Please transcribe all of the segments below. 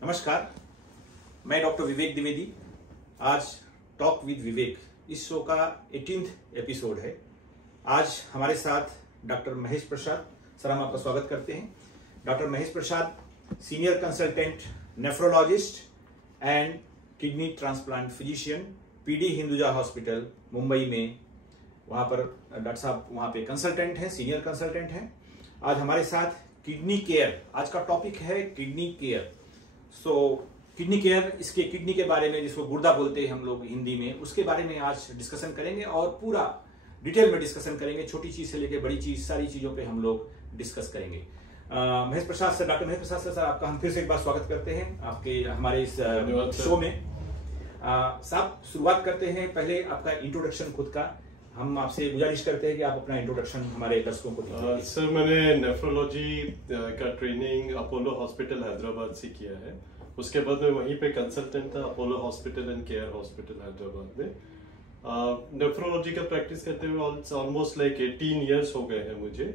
नमस्कार, मैं डॉक्टर विवेक द्विवेदी। आज टॉक विद विवेक इस शो का 18th एपिसोड है। आज हमारे साथ डॉक्टर महेश प्रसाद सर, हम आपका स्वागत करते हैं। Doctor Mahesh Prasad senior consultant nephrologist and kidney transplant physician, PD Hinduja hospital Mumbai में, वहाँ पर डॉक्टर साहब वहाँ पे कंसल्टेंट हैं, सीनियर कंसल्टेंट हैं। आज हमारे साथ किडनी केयर, आज का टॉपिक है किडनी केयर। किडनी केयर, इसके किडनी के बारे में, जिसको गुर्दा बोलते हैं हम लोग हिंदी में, उसके बारे में आज डिस्कशन करेंगे और पूरा डिटेल में डिस्कशन करेंगे। छोटी चीज से लेकर बड़ी चीज, सारी चीजों पे हम लोग डिस्कस करेंगे। महेश प्रसाद सर, डॉक्टर महेश प्रसाद सर, आपका हम फिर से एक बार स्वागत करते हैं आपके हमारे इस शो में। साहब, शुरुआत करते हैं, पहले आपका इंट्रोडक्शन खुद का हम आपसे गुजारिश करते हैं कि आप अपना इंट्रोडक्शन हमारे दर्शकों को दीजिए। सर, मैंने नेफ्रोलॉजी का ट्रेनिंग अपोलो हॉस्पिटल हैदराबाद से किया है। उसके बाद मैं वहीं पे कंसल्टेंट था Apollo hospital and care hospital Hyderabad में। नेफ्रोलॉजी का प्रैक्टिस करते हुए ऑलमोस्ट लाइक 18 ईयर्स हो गए हैं मुझे।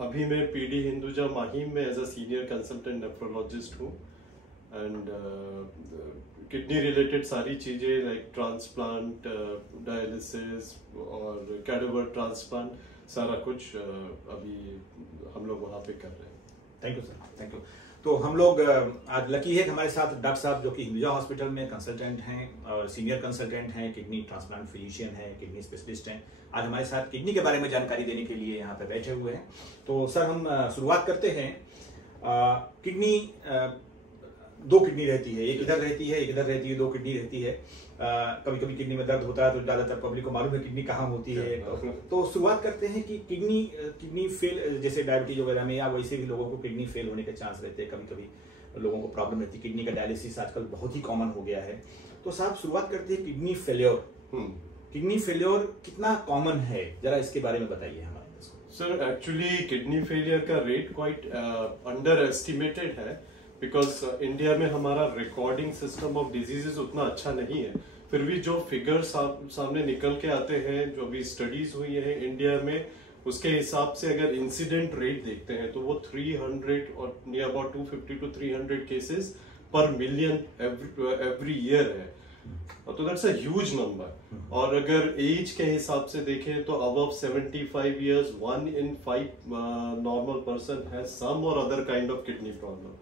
अभी मैं पीडी हिंदुजा माहिम में as a senior consultant nephrologist हूँ एंड किडनी रिलेटेड सारी चीजें लाइक ट्रांसप्लांट, डायलिसिस और कैडेवर ट्रांसप्लांट, सारा कुछ अभी हम लोग वहाँ पे कर रहे हैं। Thank you sir, thank you. तो हम लोग आज लकी है कि हमारे साथ डॉक्टर साहब जो कि हिंदुजा हॉस्पिटल में कंसल्टेंट हैं और सीनियर कंसल्टेंट हैं, किडनी ट्रांसप्लांट फिजिशियन हैं, किडनी स्पेशलिस्ट हैं, आज हमारे साथ किडनी के बारे में जानकारी देने के लिए यहाँ पे बैठे हुए हैं। तो सर, हम शुरुआत करते हैं। किडनी, दो किडनी रहती है, एक इधर रहती है, एक इधर रहती है, दो किडनी रहती है। कभी कभी किडनी में दर्द होता है तो ज्यादातर पब्लिक को मालूम है किडनी कहाँ होती है। तो शुरुआत करते हैं कि किडनी फेल, जैसे डायबिटीज वगैरह में, या वैसे भी लोगों को किडनी फेल होने के चांस रहते हैं। कभी कभी लोगों को प्रॉब्लम रहती है। किडनी का डायलिसिस आजकल बहुत ही कॉमन हो गया है। तो साहब, शुरुआत करते हैं किडनी फेल्योर। किडनी फेल्योर कितना कॉमन है, जरा इसके बारे में बताइए हमारे। सर, एक्चुअली किडनी फेलियर का रेट क्वाइट अंडर एस्टिमेटेड है, बिकॉज इंडिया में हमारा रिकॉर्डिंग सिस्टम ऑफ डिजीजेस उतना अच्छा नहीं है। फिर भी जो फिगर्स सामने निकल के आते हैं, जो भी स्टडीज हुई है इंडिया में, उसके हिसाब से अगर इंसिडेंट रेट देखते हैं तो वो 300 और नियर अबाउट 250 to 300 केसेस पर मिलियन एवरी ईयर है। तो दैट्स अ ह्यूज नंबर। और अगर एज के हिसाब से देखें तो above 75 years 1 in 5 normal person has some और other kind of kidney problem.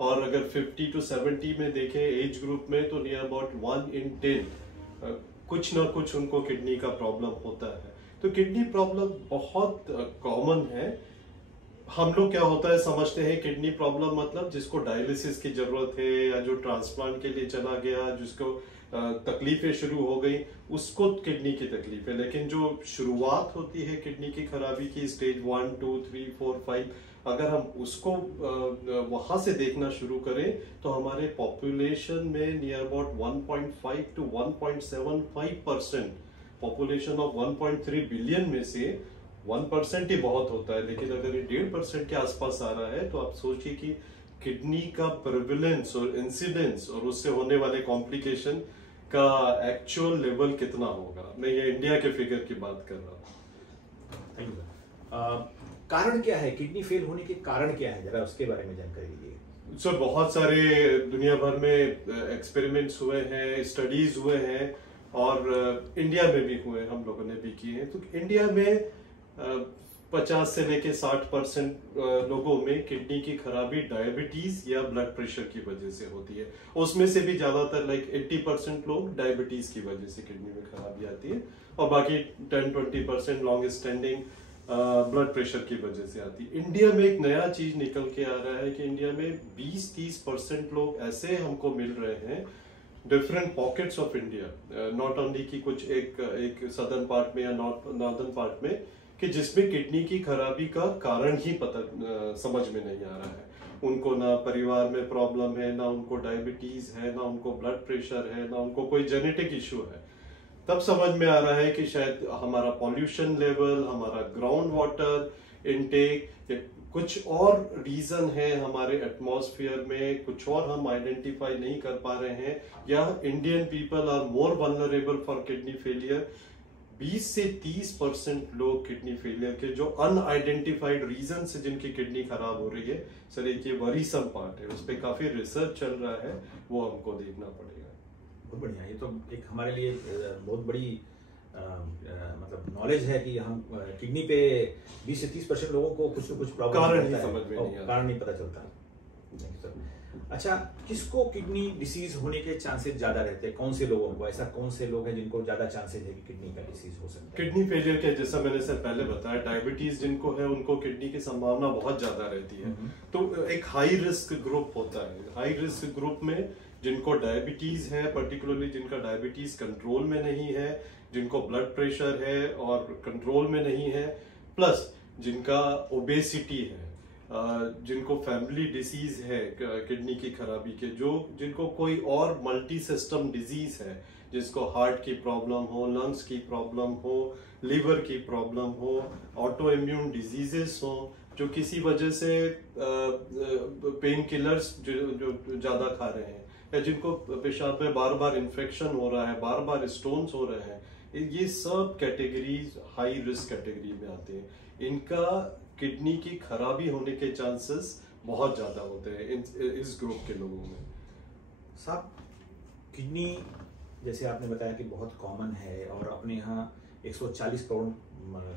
और अगर 50 to 70 में देखें एज ग्रुप में, तो नियर अबाउट 1 in 10 कुछ ना कुछ उनको किडनी का प्रॉब्लम होता है। तो किडनी प्रॉब्लम बहुत कॉमन है। हम लोग क्या होता है समझते हैं किडनी प्रॉब्लम मतलब जिसको डायलिसिस की जरूरत है, या जो ट्रांसप्लांट के लिए चला गया, जिसको तकलीफें शुरू हो गई, उसको किडनी की तकलीफ है। लेकिन जो शुरुआत होती है किडनी की खराबी की, स्टेज 1, 2, 3, 4, 5, अगर हम उसको वहां से देखना शुरू करें तो हमारे पॉपुलेशन में near about 1.5 to 1.75% population of 1.3 billion में से 1% ही बहुत होता है। लेकिन अगर ये 1.5% के आसपास आ रहा है तो आप सोचिए कि किडनी का प्रेवलेंस और इंसिडेंस और उससे होने वाले कॉम्प्लिकेशन का एक्चुअल लेवल कितना होगा। मैं ये इंडिया के फिगर की बात कर रहा हूँ। Thank you. कारण क्या है, किडनी फेल होने के कारण क्या है, जरा उसके बारे में जानकारी दीजिए। सर, बहुत सारे दुनिया भर में एक्सपेरिमेंट्स हुए हैं, स्टडीज हुए हैं, और इंडिया में भी हुए, हम लोगों ने भी किए हैं। तो इंडिया में 50 से लेके 60% लोगों में किडनी की खराबी डायबिटीज या ब्लड प्रेशर की वजह से होती है। उसमें से भी ज्यादातर लाइक 80% लोग डायबिटीज की वजह से किडनी में खराबी आती है, और बाकी 10-20% लॉन्ग स्टैंडिंग ब्लड प्रेशर की वजह से आती है। इंडिया में एक नया चीज निकल के आ रहा है कि इंडिया में 20-30% लोग ऐसे हमको मिल रहे हैं different pockets of India, not only कि कुछ एक सदर्न पार्ट में या नॉर्दर्न पार्ट में, कि जिसमें किडनी की खराबी का कारण ही समझ में नहीं आ रहा है। उनको ना परिवार में प्रॉब्लम है, ना उनको डायबिटीज है, ना उनको ब्लड प्रेशर है, ना उनको कोई जेनेटिक इश्यू है। तब समझ में आ रहा है कि शायद हमारा पॉल्यूशन लेवल, हमारा ग्राउंड वाटर इनटेक, कुछ और रीजन है हमारे एटमॉस्फेयर में, कुछ और हम आइडेंटिफाई नहीं कर पा रहे हैं, या Indian people are more vulnerable for kidney failure 20 से 30% लोग किडनी फेलियर के जो अनआइडेंटिफाइड रीजन से जिनकी किडनी खराब हो रही है सर, एक ये वरीसम पार्ट है, उस पर काफी रिसर्च चल रहा है, वो हमको देखना पड़ेगा। बहुत बढ़िया, ये तो एक हमारे लिए बहुत बड़ी मतलब नॉलेज है कि हम किडनी पे 20 से 30% लोगों को कुछ न कुछ प्रॉब्लम कारण नहीं समझ में नहीं आता, कारण नहीं पता चलता। अच्छा, किसको किडनी डिसीज होने के चांसेस ज्यादा रहते हैं? कौन से लोगों को, ऐसा कौन से लोग हैं जिनको ज्यादा चांसेस है कि किडनी का डिसीज हो सकता है? किडनी फेलियर के जैसा मैंने सर पहले बताया, डायबिटीज जिनको है उनको किडनी की संभावना बहुत ज्यादा रहती है। तो एक हाई रिस्क ग्रुप होता है, हाई रिस्क ग्रुप में जिनको डायबिटीज है, पर्टिकुलरली जिनका डायबिटीज कंट्रोल में नहीं है, जिनको ब्लड प्रेशर है और कंट्रोल में नहीं है, प्लस जिनका ओबेसिटी है, जिनको फैमिली डिसीज है किडनी की खराबी के, जिनको कोई और मल्टी सिस्टम डिजीज है, जिसको हार्ट की प्रॉब्लम हो, लंग्स की प्रॉब्लम हो, लिवर की प्रॉब्लम हो, ऑटो इम्यून डिजीजेस हो, जो किसी वजह से पेन किलर्स जो ज्यादा खा रहे हैं, या जिनको पेशाब में बार बार इन्फेक्शन हो रहा है, बार बार स्टोन्स हो रहे हैं, ये सब कैटेगरीज हाई रिस्क कैटेगरी में आते हैं। इनका किडनी की खराबी होने के चांसेस बहुत ज्यादा होते हैं इस ग्रुप के लोगों में। साहब, किडनी जैसे आपने बताया कि बहुत कॉमन है और अपने यहाँ 140 करोड़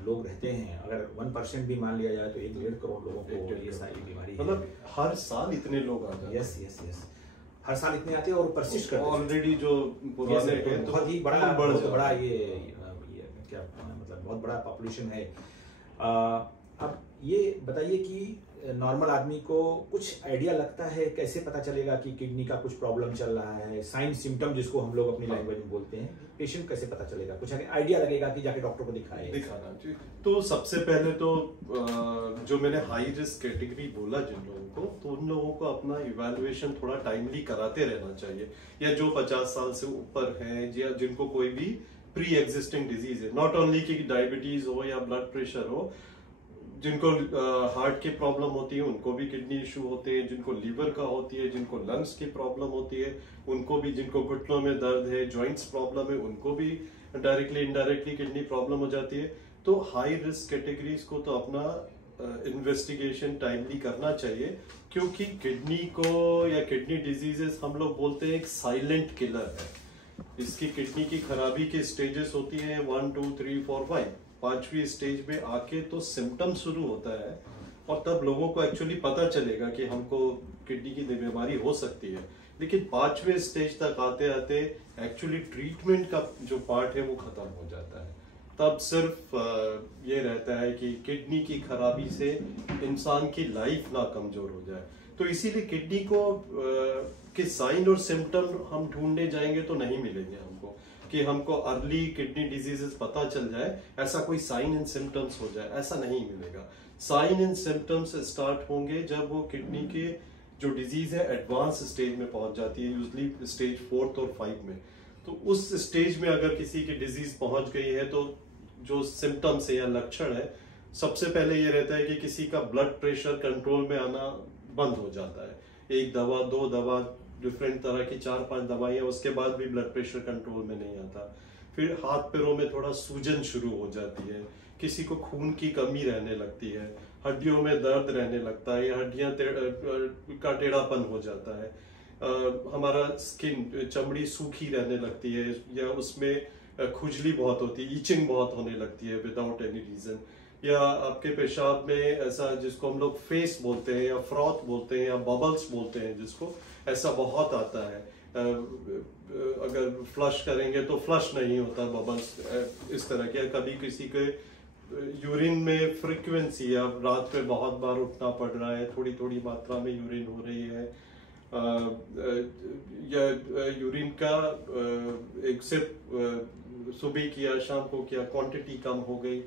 लोग रहते हैं, अगर 1% भी मान लिया जाए तो 1.5 करोड़ लोगों को ये सारी बीमारी है। मतलब हर साल इतने लोग आ जाते हैं। यस यस यस, हर साल इतने आते हैं और परसिस्ट करते हैं। ऑलरेडी जो पुराने हैं तो बहुत ही बड़ा ये क्या मतलब बहुत बड़ा पॉपुलेशन है। अब ये बताइए कि नॉर्मल आदमी को कुछ आइडिया लगता है, कैसे पता चलेगा कि किडनी का कुछ प्रॉब्लम चल रहा है? साइन सिम्टम जिसको हम लोग अपनी लैंग्वेज में बोलते हैं, पेशेंट कैसे पता चलेगा? कुछ आइडिया लगेगा कि जाके डॉक्टर को दिखाना चाहिए। तो सबसे पहले तो जो मैंने हाई रिस्क कैटेगरी बोला जिन लोगों को, तो उन लोगों को अपना इवैल्यूएशन थोड़ा टाइमली कराते रहना चाहिए, या जो 50 साल से ऊपर है, या जिनको कोई भी प्री एग्जिस्टिंग डिजीज है, नॉट ओनली कि डायबिटीज हो या ब्लड प्रेशर हो, जिनको हार्ट की प्रॉब्लम होती है उनको भी किडनी इशू होते हैं, जिनको लीवर का होती है, जिनको लंग्स की प्रॉब्लम होती है उनको भी, जिनको घुटनों में दर्द है, जॉइंट्स प्रॉब्लम है, उनको भी डायरेक्टली इनडायरेक्टली किडनी प्रॉब्लम हो जाती है। तो हाई रिस्क कैटेगरीज को तो अपना इन्वेस्टिगेशन टाइमली करना चाहिए, क्योंकि किडनी को या किडनी डिजीजेस हम लोग बोलते हैं एक साइलेंट किलर है। इसकी किडनी की खराबी के स्टेजेस होती है 1, 2, 3, 4, 5। 5वीं स्टेज में आके तो सिम्टम शुरू होता है, और तब लोगों को एक्चुअली पता चलेगा कि हमको किडनी की बीमारी हो सकती है। लेकिन 5वें स्टेज तक आते आते एक्चुअली ट्रीटमेंट का जो पार्ट है वो खत्म हो जाता है। तब सिर्फ ये रहता है कि किडनी की खराबी से इंसान की लाइफ ना कमजोर हो जाए। तो इसीलिए किडनी को के साइन और सिम्टम हम ढूंढने जाएंगे तो नहीं मिलेंगे हमको, कि हमको अर्ली किडनी डिजीजेस पता चल जाए, ऐसा कोई साइन एंड सिम्टम्स हो जाए, ऐसा नहीं मिलेगा। साइन एंड सिम्टम्स स्टार्ट होंगे जब वो किडनी के जो डिजीज है एडवांस स्टेज में पहुंच जाती है, यूजुअली स्टेज 4 और 5 में। तो उस स्टेज में अगर किसी की डिजीज पहुंच गई है तो जो सिम्टम्स है या लक्षण है, सबसे पहले ये रहता है कि किसी का ब्लड प्रेशर कंट्रोल में आना बंद हो जाता है। 1 दवा 2 दवा, डिफरेंट तरह की 4-5 दवाइयां, उसके बाद भी ब्लड प्रेशर कंट्रोल में नहीं आता। फिर हाथ पैरों में थोड़ा सूजन शुरू हो जाती है, किसी को खून की कमी रहने लगती है, हड्डियों में दर्द रहने लगता है, या हड्डियां का टेढ़ापन हो जाता है, हमारा स्किन चमड़ी सूखी रहने लगती है, या उसमें खुजली बहुत होती है, ईचिंग बहुत होने लगती है विदाउट एनी रीजन, या आपके पेशाब में ऐसा जिसको हम लोग फेस बोलते हैं या फ्रॉथ बोलते हैं या बबल्स बोलते हैं, जिसको ऐसा बहुत आता है। अगर फ्लश करेंगे तो फ्लश नहीं होता, बबल्स इस तरह के। कभी किसी के यूरिन में फ्रीक्वेंसी, अब रात में बहुत बार उठना पड़ रहा है, थोड़ी थोड़ी मात्रा में यूरिन हो रही है, या यूरिन का एक सिर्फ सुबह किया शाम को किया, क्वांटिटी कम हो गई,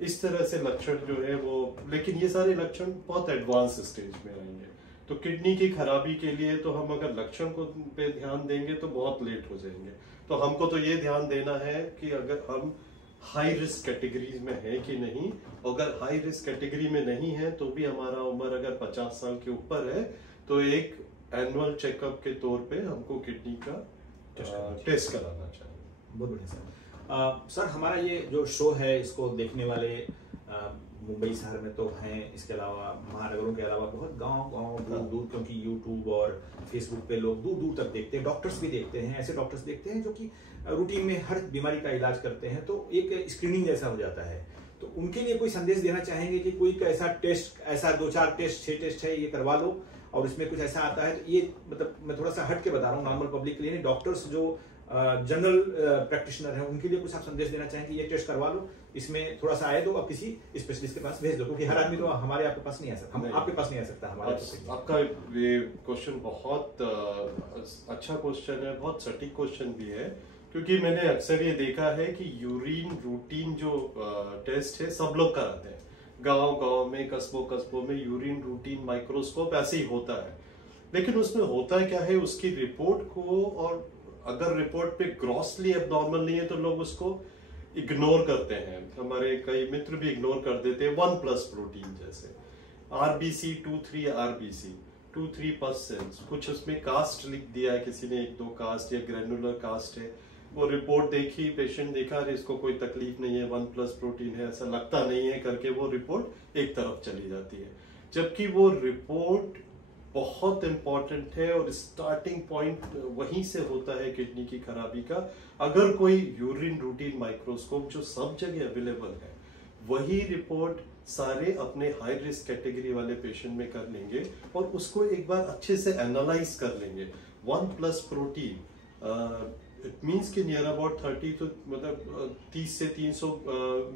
इस तरह से लक्षण जो है वो। लेकिन ये सारे लक्षण बहुत एडवांस स्टेज में आएंगे। तो किडनी की खराबी के लिए तो हम अगर लक्षण को पे ध्यान देंगे तो बहुत लेट हो जाएंगे। तो हमको तो ये ध्यान देना है कि अगर हम हाई रिस्क कैटेगरीज में है कि नहीं, अगर हाई रिस्क कैटेगरी में नहीं है तो भी हमारा उम्र अगर 50 साल के ऊपर है तो एक एनुअल चेकअप के तौर पे हमको किडनी का टेस्ट कराना चाहिए। बहुत बढ़िया सर। सर हमारा ये जो शो है इसको देखने वाले मुंबई शहर में तो हैं, इसके अलावा महानगरों के अलावा बहुत गांव दूर दूर, क्योंकि यूट्यूब और फेसबुक पे लोग दूर दूर तक देखते हैं, डॉक्टर्स भी देखते हैं, ऐसे डॉक्टर्स देखते हैं जो कि रूटीन में हर बीमारी का इलाज करते हैं, तो एक स्क्रीनिंग जैसा हो जाता है। तो उनके लिए कोई संदेश देना चाहेंगे कि कोई ऐसा टेस्ट, ऐसा 2-4 टेस्ट 6 टेस्ट है, ये करवा लो और इसमें कुछ ऐसा आता है, तो ये मतलब मैं थोड़ा सा हट के बता रहा हूँ, नॉर्मल पब्लिक के लिए, डॉक्टर्स जो जनरल प्रैक्टिशनर है उनके लिए कुछ आप संदेश देना चाहेंगे, ये टेस्ट करवा लो, इसमें थोड़ा सा आए तो आप किसी स्पेशलिस्ट के पास भेज दो, क्योंकि हर आदमी तो हमारे आपके पास नहीं आ सकता, हम आपके पास नहीं आ सकता हमारे पास। आपका ये क्वेश्चन बहुत अच्छा क्वेश्चन है, बहुत सटीक क्वेश्चन भी है, क्योंकि मैंने अक्सर ये देखा है कि यूरिन रूटीन जो टेस्ट है सब लोग कराते हैं, गांव में, कस्बों में यूरिन रूटीन माइक्रोस्कोप ऐसे ही होता है, लेकिन उसमें होता क्या है, उसकी रिपोर्ट को, और अगर रिपोर्ट पे ग्रॉसली एबनॉर्मल नहीं है तो लोग उसको इग्नोर करते हैं, हमारे कई मित्र भी इग्नोर कर देते हैं। 1+ प्रोटीन जैसे RBC 2-3 RBC 2-3 पस सेल्स, कुछ उसमें कास्ट लिख दिया है किसी ने, 1-2 कास्ट या ग्रेनुलर कास्ट है, वो रिपोर्ट देखी, पेशेंट देखा, अरे इसको कोई तकलीफ नहीं है, 1+ प्रोटीन है, ऐसा लगता नहीं है करके वो रिपोर्ट एक तरफ चली जाती है, जबकि वो रिपोर्ट बहुत इंपॉर्टेंट है और स्टार्टिंग पॉइंट वहीं से होता है किडनी की खराबी का। अगर कोई यूरिन रूटीन माइक्रोस्कोप जो सब जगह अवेलेबल है, वही रिपोर्ट सारे अपने हाई रिस्क कैटेगरी वाले पेशेंट में कर लेंगे और उसको एक बार अच्छे से एनालाइज कर लेंगे। 1+ प्रोटीन इट मीन्स कि नियर अबाउट 30 तो मतलब 30 से 300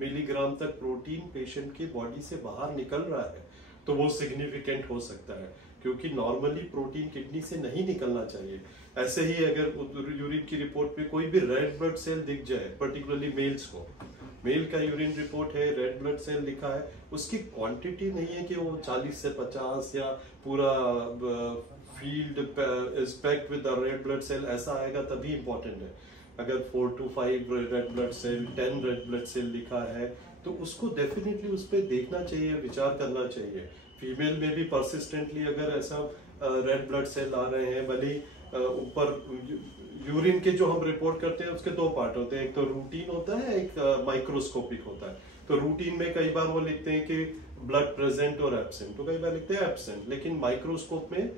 मिलीग्राम तक प्रोटीन पेशेंट की बॉडी से बाहर निकल रहा है, तो वो सिग्निफिकेंट हो सकता है, क्योंकि नॉर्मली प्रोटीन किडनी से नहीं निकलना चाहिए। ऐसे ही अगर यूरिन की रिपोर्ट पे कोई भी रेड ब्लड सेल दिख जाए, पर्टिकुलरली मेल्स को, मेल का यूरिन रिपोर्ट है, रेड ब्लड सेल लिखा है, उसकी क्वांटिटी नहीं है कि वो 40 से 50 या पूरा field is packed with red blood cell, ऐसा आएगा तभी इंपॉर्टेंट है। अगर 4 to 5 red blood cell, 10 red blood cell लिखा है, तो उसको डेफिनेटली उस पर देखना चाहिए, विचार करना चाहिए। फीमेल में भी परसिस्टेंटली अगर ऐसा रेड ब्लड सेल आ रहे हैं, भले ऊपर यूरिन के जो हम रिपोर्ट करते हैं उसके 2 पार्ट होते हैं, एक तो रूटीन होता है, एक माइक्रोस्कोपिक होता है। तो रूटीन में कई बार वो लिखते हैं कि ब्लड प्रेजेंट और एब्सेंट, तो कई बार लिखते हैं एब्सेंट, लेकिन माइक्रोस्कोप में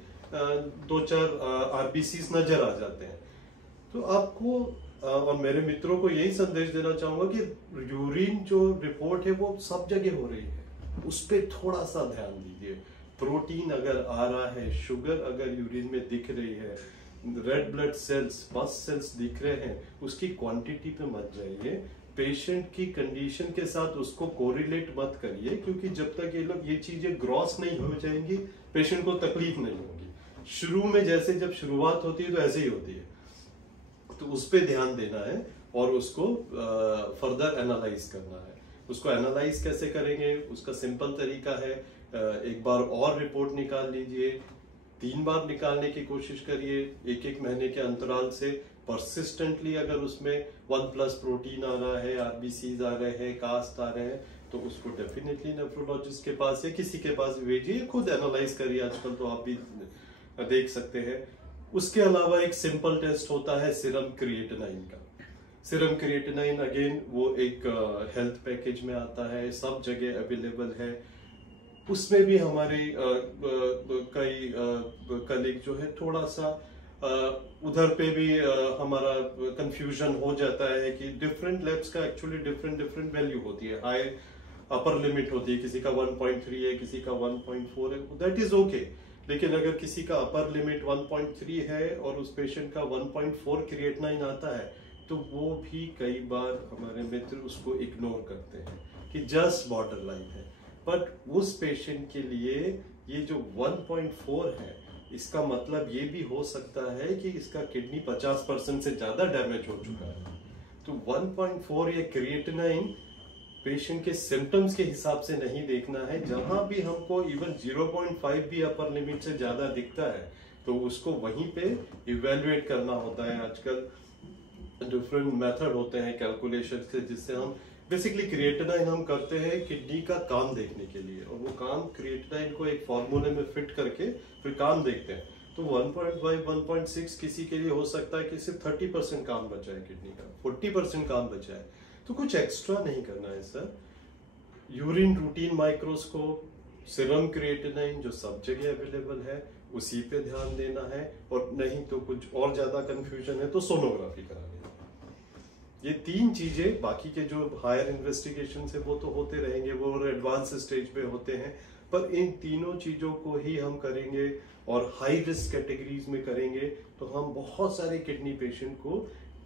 2-4 RBCs नजर आ जाते हैं। तो आपको और मेरे मित्रों को यही संदेश देना चाहूंगा कि यूरिन जो रिपोर्ट है वो सब जगह हो रही है, उस पर थोड़ा सा ध्यान दीजिए। प्रोटीन अगर आ रहा है, शुगर अगर यूरिन में दिख रही है, रेड ब्लड सेल्स, पस सेल्स दिख रहे हैं, उसकी क्वांटिटी पे मत जाइए, पेशेंट की कंडीशन के साथ उसको कोरिलेट मत करिए, क्योंकि जब तक ये चीजें ग्रॉस नहीं हो जाएंगी पेशेंट को तकलीफ नहीं होगी। शुरू में जैसे जब शुरुआत होती है तो ऐसे ही होती है, तो उस पर ध्यान देना है और उसको फर्दर एनालाइज करना है। उसको एनालाइज कैसे करेंगे, उसका सिंपल तरीका है, एक बार और रिपोर्ट निकाल लीजिए, 3 बार निकालने की कोशिश करिए 1-1 महीने के अंतराल से। परसिस्टेंटली अगर उसमें 1+ प्रोटीन आ रहा है, RBCs आ रहे हैं, कास्ट आ रहे हैं, तो उसको डेफिनेटली नेफ्रोलॉजिस्ट के पास या किसी के पास भेजिए, खुद एनालाइज करिए, आजकल तो आप भी देख सकते हैं। उसके अलावा एक सिंपल टेस्ट होता है सीरम क्रिएटिनाइन का। सीरम क्रिएटिनाइन अगेन वो एक हेल्थ पैकेज में आता है, सब जगह अवेलेबल है। उसमें भी हमारे कई कलीग जो है थोड़ा सा उधर पे भी हमारा कंफ्यूजन हो जाता है कि डिफरेंट लैब्स का एक्चुअली डिफरेंट वैल्यू होती है। हाई अपर लिमिट होती है, किसी का 1.3 है, किसी का 1.4 है, दैट इज ओके। लेकिन अगर किसी का अपर लिमिट 1.3 है और उस पेशेंट का 1.4 क्रिएटिनाइन आता है, तो वो भी कई बार हमारे मित्र उसको इग्नोर करते हैं कि जस्ट बॉर्डर लाइन है। बट उस पेशेंट के लिए ये जो 1.4 है, इसका मतलब ये भी हो सकता है कि इसका किडनी 50% से ज्यादा डैमेज हो चुका है। तो 1.4 या क्रिएटिनाइन पेशेंट के सिम्टम्स के हिसाब से नहीं देखना है। जहां भी हमको इवन 0.5 भी अपर लिमिट से ज्यादा दिखता है, तो उसको वहीं पे इवेल्युएट करना होता है। आजकल डिफरेंट मेथड होते हैं कैलकुलेशन से, जिससे हम बेसिकली क्रिएटिनाइन हम करते हैं किडनी का काम देखने के लिए, और वो काम क्रिएटिनाइन को एक फॉर्मूले में फिट करके फिर काम देखते हैं। तो 1.5 1.6 किसी के लिए हो सकता है कि सिर्फ 30% काम बचा है किडनी का, 40% काम बचा है, तो कुछ एक्स्ट्रा नहीं करना है sir. Urine routine microscope, serum creatinine जो सब जगह अवेलेबल है उसी पे ध्यान देना है, और नहीं तो कुछ और ज्यादा कंफ्यूजन है तो सोनोग्राफी करा लेना। ये 3 चीजें, बाकी के जो हायर इन्वेस्टिगेशन है वो तो होते रहेंगे, वो एडवांस स्टेज पे होते हैं, पर इन तीनों चीजों को ही हम करेंगे और हाई रिस्क कैटेगरीज में करेंगे तो हम बहुत सारे किडनी पेशेंट को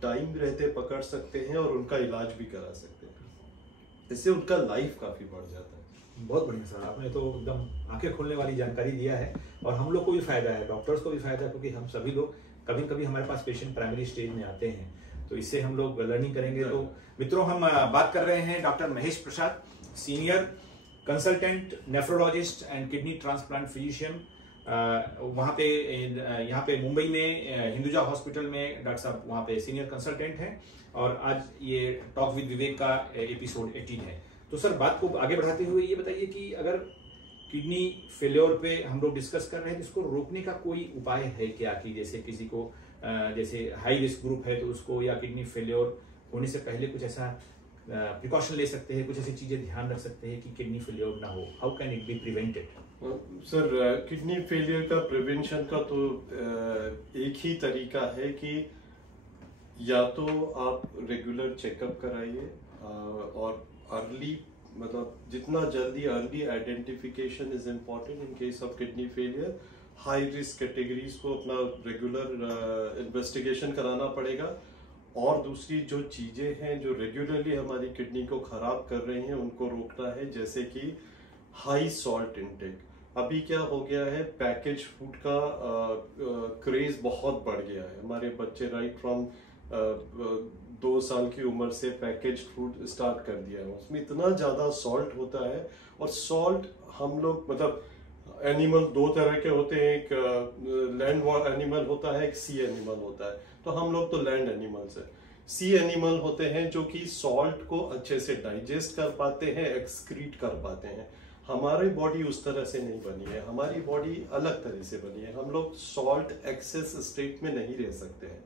टाइम रहते पकड़ सकते हैं और उनका इलाज भी करा सकते हैं, इससे उनका लाइफ काफी बढ़ जाता है। बहुत बढ़िया सर, आपने तो एकदम आंखें खोलने वाली जानकारी दिया है, और हम लोग को भी फायदा है, डॉक्टर्स को भी फायदा है, क्योंकि हम सभी लोग कभी कभी हमारे पास पेशेंट प्राइमरी स्टेज में आते हैं, तो इससे हम लोग लर्निंग करेंगे। तो मित्रों, हम बात कर रहे हैं doctor Mahesh Prasad, senior consultant nephrologist and kidney transplant physician, वहाँ पे यहाँ पे मुंबई में हिंदुजा हॉस्पिटल में डॉक्टर साहब वहाँ पे सीनियर कंसल्टेंट हैं, और आज ये टॉक विद विवेक का एपिसोड 18 है। तो सर, बात को आगे बढ़ाते हुए ये बताइए कि अगर किडनी फेल्योर पे हम लोग डिस्कस कर रहे हैं तो इसको रोकने का कोई उपाय है क्या, कि जैसे किसी को जैसे हाई रिस्क ग्रुप है तो उसको, या किडनी फेल्योर होने से पहले कुछ ऐसा प्रिकॉशन ले सकते हैं, कुछ ऐसी चीजें ध्यान रख सकते हैं कि किडनी फेल्योर ना हो? How can it be prevented? Sir, kidney failure का प्रिवेंशन का तो एक ही तरीका है कि या तो आप रेगुलर चेकअप कराइए, और अर्ली, मतलब जितना जल्दी early identification is important in case of kidney failure. High risk categories को अपना रेगुलर इन्वेस्टिगेशन कराना पड़ेगा, और दूसरी जो चीजें हैं जो रेगुलरली हमारी किडनी को खराब कर रही हैं उनको रोकना है, जैसे कि हाई सॉल्ट इनटेक। अभी क्या हो गया है, पैकेज फूड का क्रेज बहुत बढ़ गया है। हमारे बच्चे राइट फ्रॉम 2 साल की उम्र से पैकेज फूड स्टार्ट कर दिया है, उसमें इतना ज्यादा सॉल्ट होता है। और सॉल्ट हम लोग, मतलब एनिमल 2 तरह के होते हैं, एक लैंड एनिमल होता है, एक सी एनिमल होता है। तो हम लोग तो लैंड एनिमल्स है। सी एनिमल होते हैं जो कि सॉल्ट को अच्छे से डाइजेस्ट कर पाते हैं, एक्सक्रीट कर पाते हैं। हमारी बॉडी उस तरह से नहीं बनी है, हमारी बॉडी अलग तरह से बनी है। हम लोग सॉल्ट एक्सेस स्टेट में नहीं रह सकते हैं।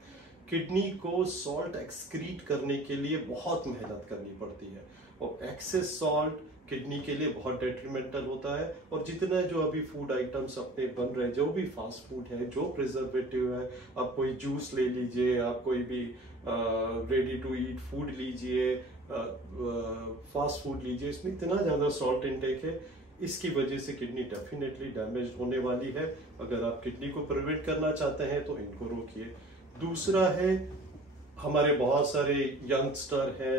किडनी को सॉल्ट एक्सक्रीट करने के लिए बहुत मेहनत करनी पड़ती है, और एक्सेस सॉल्ट किडनी के लिए बहुत डेट्रीमेंटल होता है। और जितना जो अभी फूड आइटम्स अपने बन रहे हैं, जो भी फास्ट फूड है, जो प्रिजर्वेटिव है, आप कोई जूस ले लीजिए, आप कोई भी रेडी टू ईट फूड लीजिए, फास्ट फूड लीजिए, इसमें इतना ज्यादा सॉल्ट इनटेक है, इसकी वजह से किडनी डेफिनेटली डैमेज होने वाली है। अगर आप किडनी को प्रिवेंट करना चाहते हैं तो इनको रोकिए। दूसरा है, हमारे बहुत सारे यंगस्टर है,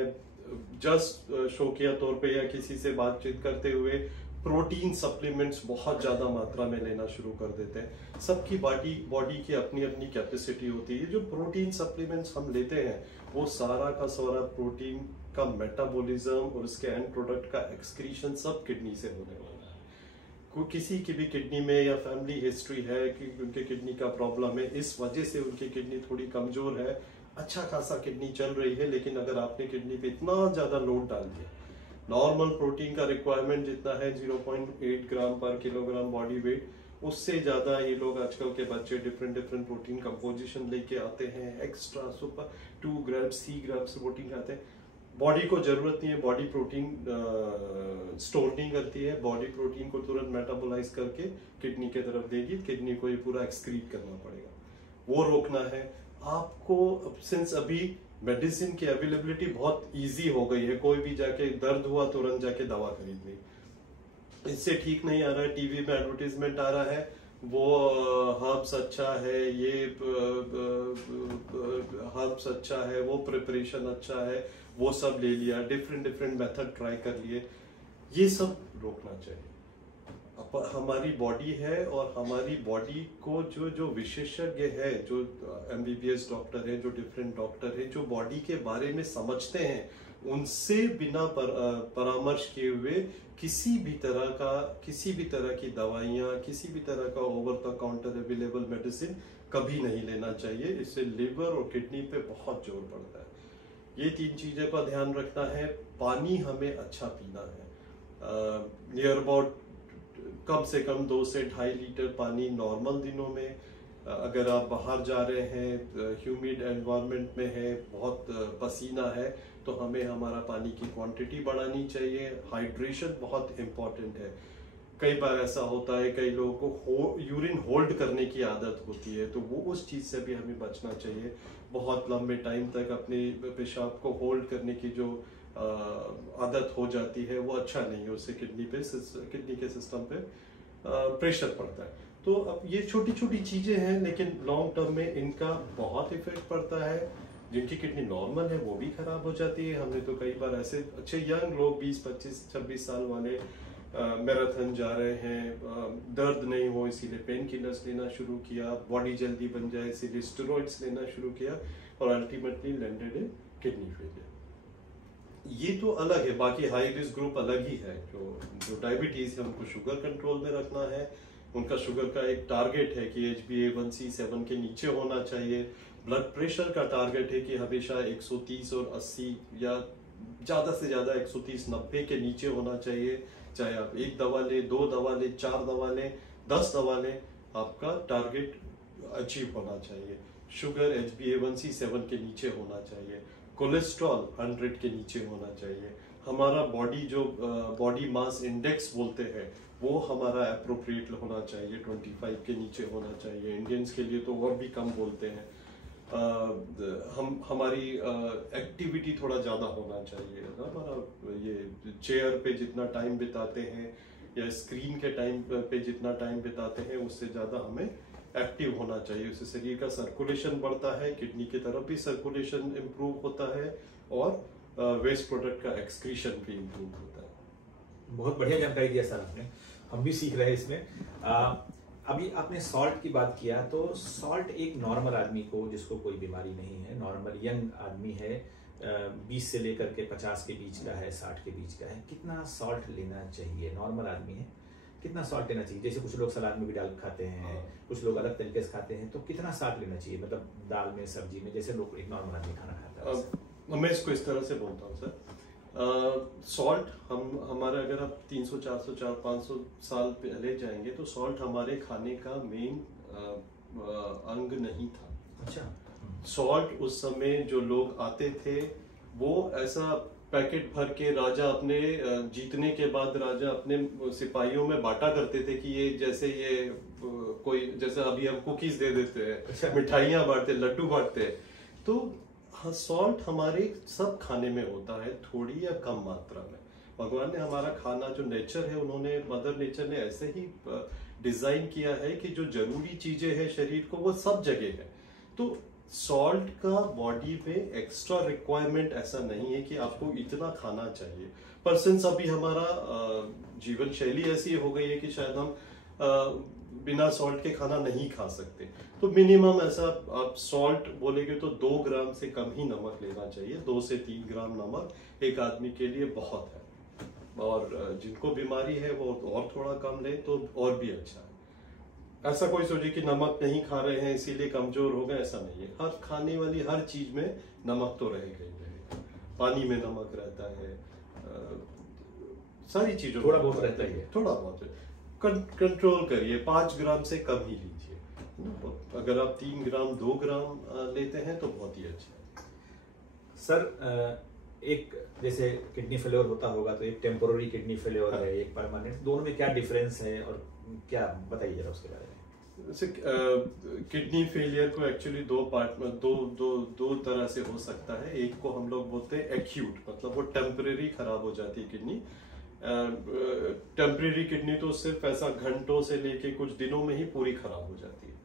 जस्ट शौकिया तौर पे या किसी से बातचीत करते हुए प्रोटीन सप्लीमेंट्स बहुत ज्यादा मात्रा में लेना शुरू कर देते हैं। सबकी बॉडी की अपनी अपनी कैपेसिटी होती है। जो प्रोटीन सप्लीमेंट्स हम लेते हैं वो सारा का सारा प्रोटीन का मेटाबॉलिज्म और उसके एंड प्रोडक्ट का एक्सक्रीशन सब किडनी से होने वाला है। कोई किसी की भी किडनी में या फैमिली हिस्ट्री है कि उनके किडनी का प्रॉब्लम है, इस वजह से उनकी किडनी थोड़ी कमजोर है, अच्छा खासा किडनी चल रही है, लेकिन अगर आपने किडनी पे इतना ज्यादा लोड डाल दिया, नॉर्मल प्रोटीन का रिक्वायरमेंट जितना है 0.8 ग्राम पर किलोग्राम बॉडी वेट, उससे ज्यादा ये लोग आजकल के बच्चे डिफरेंट प्रोटीन कंपोजिशन लेके आते हैं, एक्स्ट्रा सुपर 2 ग्राम 3 ग्राम प्रोटीन खाते हैं। बॉडी को जरूरत नहीं है, बॉडी प्रोटीन स्टोर नहीं करती है, बॉडी प्रोटीन को तुरंत मेटाबोलाइज करके किडनी के तरफ देगी, किडनी को ये पूरा एक्सक्रीट करना पड़ेगा, वो रोकना है आपको। सिंस अभी मेडिसिन की अवेलेबिलिटी बहुत इजी हो गई है, कोई भी जाके दर्द हुआ तुरंत जाके दवा खरीद ली, इससे ठीक नहीं आ रहा है, टीवी में एडवर्टीजमेंट आ रहा है, वो हर्ब्स अच्छा है, ये हर्ब्स अच्छा है, वो प्रिपरेशन अच्छा है, वो सब ले लिया, डिफरेंट मेथड ट्राई कर लिए, ये सब रोकना चाहिए। हमारी बॉडी है, और हमारी बॉडी को जो विशेषज्ञ है, जो MBBS डॉक्टर है, जो डिफरेंट डॉक्टर है, जो बॉडी के बारे में समझते हैं, उनसे बिना परामर्श किए हुए किसी भी तरह की दवाइयाँ, किसी भी तरह का over the counter available medicine कभी नहीं लेना चाहिए। इससे लिवर और किडनी पे बहुत जोर पड़ता है। ये 3 चीजों का ध्यान रखना है। पानी हमें अच्छा पीना है, नियर अबाउट कम से कम 2 से 2.5 लीटर पानी नॉर्मल दिनों में, अगर आप बाहर जा रहे हैं, ह्यूमिड एनवायरनमेंट में है, बहुत पसीना है, तो हमें हमारा पानी की क्वांटिटी बढ़ानी चाहिए। हाइड्रेशन बहुत इम्पोर्टेंट है। कई बार ऐसा होता है कई लोगों को यूरिन होल्ड करने की आदत होती है, तो वो उस चीज़ से भी हमें बचना चाहिए। बहुत लंबे टाइम तक अपने पेशाब को होल्ड करने की जो आदत हो जाती है वो अच्छा नहीं है, उससे किडनी के सिस्टम पे प्रेशर पड़ता है। तो अब ये छोटी छोटी चीज़ें हैं, लेकिन लॉन्ग टर्म में इनका बहुत इफेक्ट पड़ता है। जिनकी किडनी नॉर्मल है वो भी खराब हो जाती है। हमने तो कई बार ऐसे अच्छे यंग लोग 20, 25, 26 साल वाले मैराथन जा रहे हैं, दर्द नहीं हो इसीलिए पेन किलर्स लेना शुरू किया, बॉडी जल्दी बन जाए इसीलिए स्टेरॉइड्स लेना शुरू किया, और ultimately landed in kidney failure. ये तो अलग है, बाकी हाई रिस्क ग्रुप अलग ही है। जो डायबिटीज है उनको शुगर कंट्रोल में रखना है। उनका शुगर का एक टारगेट है कि HbA1c 7 के नीचे होना चाहिए। ब्लड प्रेशर का टारगेट है कि हमेशा 130 और 80 या ज्यादा से ज्यादा 130-90 के नीचे होना चाहिए। चाहे आप 1 दवा ले, 2 दवा ले, 4 दवा ले, 10 दवा ले, आपका टारगेट अचीव होना चाहिए। शुगर HbA1c 7 के नीचे होना चाहिए। कोलेस्ट्रॉल 100 के नीचे होना चाहिए। हमारा बॉडी मास इंडेक्स बोलते हैं वो हमारा अप्रोप्रिएट होना चाहिए, 25 के नीचे होना चाहिए। इंडियंस के लिए तो और भी कम बोलते हैं। हमारी एक्टिविटी थोड़ा ज़्यादा होना चाहिए। हमारा ये चेयर पे जितना टाइम बिताते हैं या स्क्रीन के टाइम पे जितना टाइम बिताते हैं उससे ज़्यादा हमें एक्टिव होना चाहिए। उससे शरीर का सर्कुलेशन बढ़ता है, किडनी की तरफ भी सर्कुलेशन इम्प्रूव होता है, और वेस्ट प्रोडक्ट का एक्सक्रीशन भी इम्प्रूव होता है। बहुत बढ़िया जानकारी दिया सर आपने, हम भी सीख रहे हैं इसमें। अभी आपने सॉल्ट की बात किया, तो सॉल्ट एक नॉर्मल आदमी को जिसको कोई बीमारी नहीं है, नॉर्मल यंग आदमी है, 20 से लेकर के 50 के बीच का है, 60 के बीच का है, कितना सॉल्ट लेना चाहिए? नॉर्मल आदमी है कितना सॉल्ट लेना चाहिए? जैसे कुछ लोग सलाद में भी डाल खाते हैं, कुछ लोग अलग तरीके से खाते हैं, तो कितना सॉल्ट लेना चाहिए? मतलब दाल में, सब्जी में, जैसे लोग एक नॉर्मल आदमी खाना खाता है। मैं इसको इस तरह से बोलता हूँ सर, सॉल्ट हमारे अगर आप 300, 400, 500 साल पहले जाएंगे तो सॉल्ट हमारे खाने का मेन अंग नहीं था। अच्छा। सॉल्ट उस समय जो लोग आते थे वो ऐसा पैकेट भर के राजा अपने जीतने के बाद राजा अपने सिपाहियों में बांटा करते थे कि ये जैसे कोई जैसे अभी हम कुकीज दे देते हैं। अच्छा। मिठाइयाँ बांटते, लड्डू बांटते हैं। तो हाँ, सॉल्ट हमारे सब खाने में होता है, थोड़ी या कम मात्रा में। भगवान ने हमारा खाना जो नेचर है, उन्होंने मदर नेचर ने ऐसे ही डिजाइन किया है कि जो जरूरी चीजें हैं शरीर को वो सब जगह है। तो सॉल्ट का बॉडी पे एक्स्ट्रा रिक्वायरमेंट ऐसा नहीं है कि आपको इतना खाना चाहिए। पर सिंस अभी हमारा जीवन शैली ऐसी हो गई है कि शायद हम बिना सॉल्ट के खाना नहीं खा सकते, तो मिनिमम ऐसा आप सॉल्ट बोलेंगे तो 2 ग्राम से कम ही नमक लेना चाहिए। 2 से 3 ग्राम नमक एक आदमी के लिए बहुत है, और जिनको बीमारी है वो और थोड़ा कम ले तो और भी अच्छा है। ऐसा कोई सोचे कि नमक नहीं खा रहे हैं इसीलिए कमजोर हो गए, ऐसा नहीं है। हर खाने वाली हर चीज में नमक तो रहेगा ही रहेगा। पानी में नमक रहता है, सारी चीजों थोड़ा बहुत रहता ही है। थोड़ा बहुत कंट्रोल करिए, 5 ग्राम से कम ही लीजिए। अगर आप 3 ग्राम 2 ग्राम लेते हैं तो बहुत ही अच्छा है। सर एक जैसे किडनी फेलियर होता होगा तो एक टेम्पोररी किडनी फेलियर है, एक परमानेंट, दोनों में क्या डिफरेंस है और क्या बताइए जरा उसके बारे में। जैसे किडनी फेलियर को एक्चुअली 2 पार्ट में दो तरह से हो सकता है। एक को हम लोग बोलते हैं एक्यूट, मतलब वो टेम्परेरी खराब हो जाती है किडनी। टेम्परेरी किडनी तो सिर्फ ऐसा घंटों से लेके कुछ दिनों में ही पूरी खराब हो जाती है।